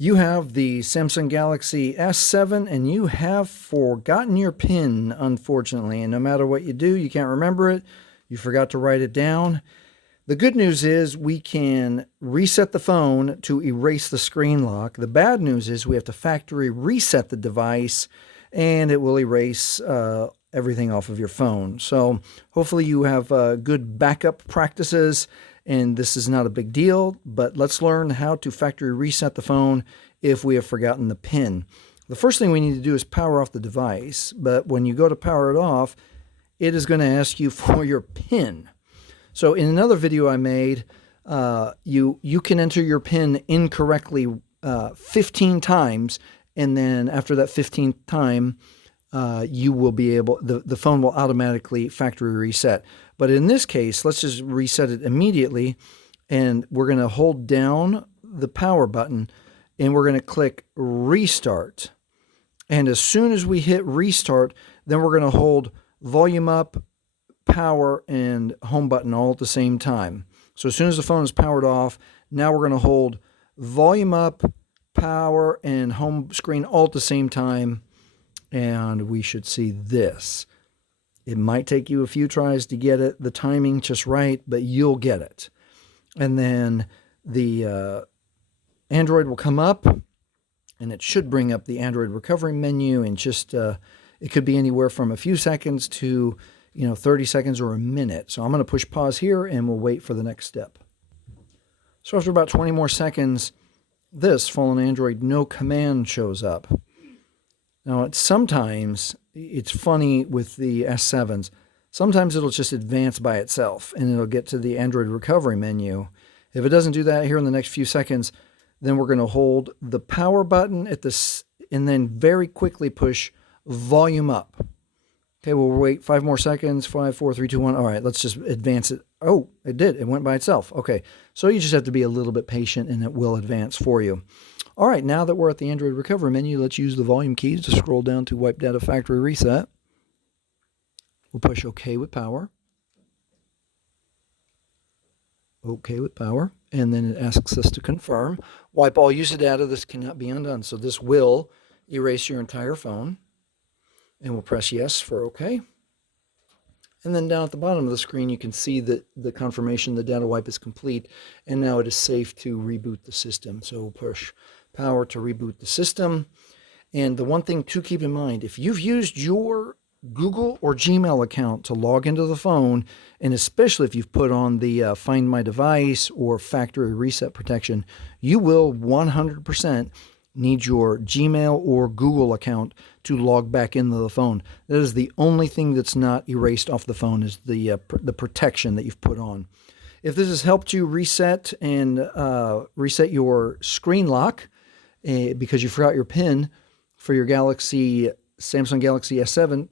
You have the Samsung Galaxy S7 and you have forgotten your PIN, unfortunately. And no matter what you do, you can't remember it. You forgot to write it down. The good news is we can reset the phone to erase the screen lock. The bad news is we have to factory reset the device and it will erase everything off of your phone. So hopefully you have good backup practices and this is not a big deal, but let's learn how to factory reset the phone if we have forgotten the PIN. The first thing we need to do is power off the device, but when you go to power it off, it is going to ask you for your PIN. So in another video I made, you can enter your PIN incorrectly 15 times, and then after that 15th time, you will be able, the phone will automatically factory reset. But in this case, let's just reset it immediately, and we're going to hold down the power button, and we're going to click restart. And as soon as we hit restart, then we're going to hold volume up, power, and home button all at the same time. So as soon as the phone is powered off, now we're going to hold volume up, power, and home screen all at the same time, and we should see this. It might take you a few tries to get it, the timing just right, but you'll get it. And then the Android will come up, and it should bring up the Android recovery menu, and just it could be anywhere from a few seconds to 30 seconds or a minute. So I'm going to push pause here, and we'll wait for the next step. So after about 20 more seconds, this Fallen Android No Command shows up. Now, sometimes it's funny with the S7s. Sometimes it'll just advance by itself, and it'll get to the Android recovery menu. If it doesn't do that here in the next few seconds, then we're going to hold the power button at this, and then very quickly push volume up. Okay, we'll wait 5 more seconds. 5, 4, 3, 2, 1. All right, let's just advance it. Oh, it did. It went by itself. Okay, so you just have to be a little bit patient, and it will advance for you. All right, now that we're at the Android recovery menu, let's use the volume keys to scroll down to Wipe Data Factory Reset. We'll push OK with power. OK with power. And then it asks us to confirm. Wipe all user data. This cannot be undone. So this will erase your entire phone. And we'll press yes for OK. And then down at the bottom of the screen, you can see that the confirmation the data wipe is complete. And now it is safe to reboot the system. So we'll push power to reboot the system. And the one thing to keep in mind, if you've used your Google or Gmail account to log into the phone, and especially if you've put on the Find My Device or factory reset protection, you will 100% need your Gmail or Google account to log back into the phone. That is the only thing that's not erased off the phone, is the protection that you've put on. If this has helped you reset and reset your screen lock because you forgot your PIN for your Samsung Galaxy S7,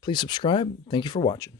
please subscribe. Thank you for watching.